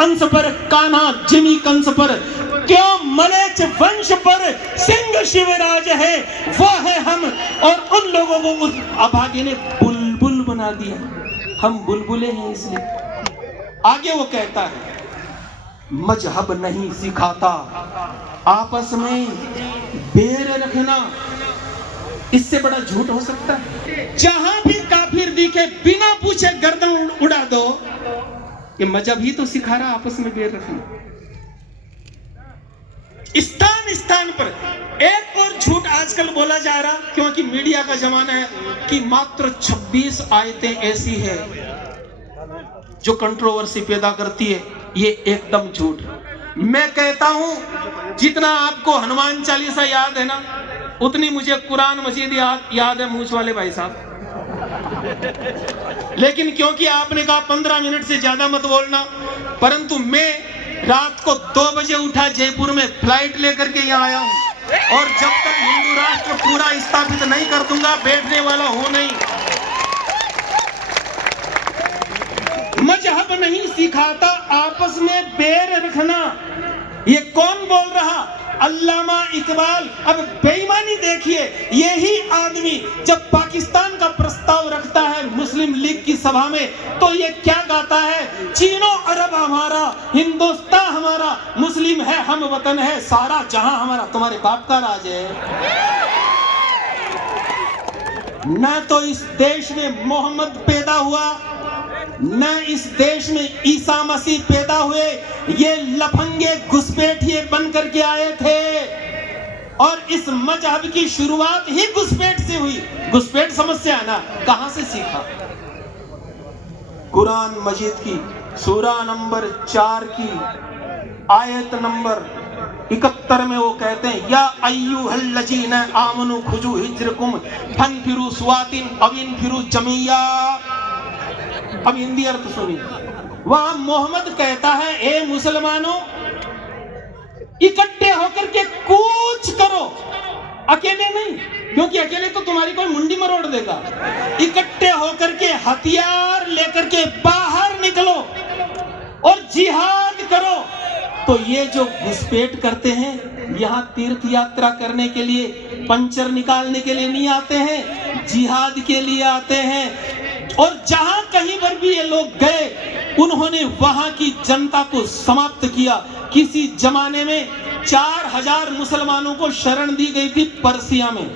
अंश पर, कान्हा जिमी कंस पर, क्यों मलेच्छ वंश पर सिंह शिवराज है, वो है हम। और उन लोगों को उस अभागे ने बुलबुल बना दिया, हम बुलबुले हैं इसलिए। आगे वो कहता है, मजहब नहीं सिखाता आपस में बैर रखना, इससे बड़ा झूठ हो सकता है? जहां भी काफिर दिखे बिना पूछे गर्दन उड़ा दो, ये मजहब ही तो सिखा रहा आपस में बैर रखना। स्थान स्थान पर एक और झूठ आजकल बोला जा रहा, क्योंकि मीडिया का जमाना है, कि मात्र 26 आयतें ऐसी है जो कंट्रोवर्सी पैदा करती है। ये एकदम झूठ। मैं कहता हूं जितना आपको हनुमान चालीसा याद है ना, उतनी मुझे कुरान मजीद याद है मूछ वाले भाई साहब। लेकिन क्योंकि आपने कहा 15 मिनट से ज्यादा मत बोलना, परंतु मैं रात को 2 बजे उठा, जयपुर में फ्लाइट लेकर के यहाँ आया हूं, और जब तक हिंदू राष्ट्र पूरा स्थापित नहीं कर दूंगा बैठने वाला हूं नहीं। मजहब नहीं सिखाता आपस में बैर रखना, ये कौन बोल रहा? अल्लामा इकबाल। अब बेईमानी देखिए, यही आदमी जब पाकिस्तान का प्रस्ताव रखता है मुस्लिम लीग की सभा में, तो ये क्या गाता है? चीनो अरब हमारा, हिंदुस्तान हमारा, मुस्लिम है हम वतन है सारा जहां हमारा। तुम्हारे बाप का राज है। न तो इस देश में मोहम्मद पैदा हुआ, न इस देश में ईसा मसीह पैदा हुए, ये लफंगे घुसपैठिए बन करके आए थे। और इस मजहब की शुरुआत ही घुसपैठ से हुई। घुसपैठ समस्या है ना, कहां से सीखा? कुरान मजीद की सूरा नंबर 4 की आयत नंबर 71 में वो कहते हैं, या अय्युहल्लजीना आमनु खुजू हिज्रकुम फनफिरू स्वातिन अविनफिरू जमिया। अब हिंदी अर्थ सुनिए, वहां मोहम्मद कहता है, ए मुसलमानों इकट्ठे होकर के कूच करो, अकेले नहीं, क्योंकि अकेले तो तुम्हारी कोई मुंडी मरोड़ देगा। इकट्ठे होकर के हथियार लेकर के बाहर निकलो और जिहाद करो। तो ये जो घुसपैठ करते हैं, यहाँ तीर्थ यात्रा करने के लिए, पंचर निकालने के लिए नहीं आते हैं, जिहाद के लिए आते हैं। और जहां कहीं पर भी ये लोग गए, उन्होंने वहां की जनता को समाप्त किया। किसी जमाने में 4000 मुसलमानों को शरण दी गई थी पर्सिया में।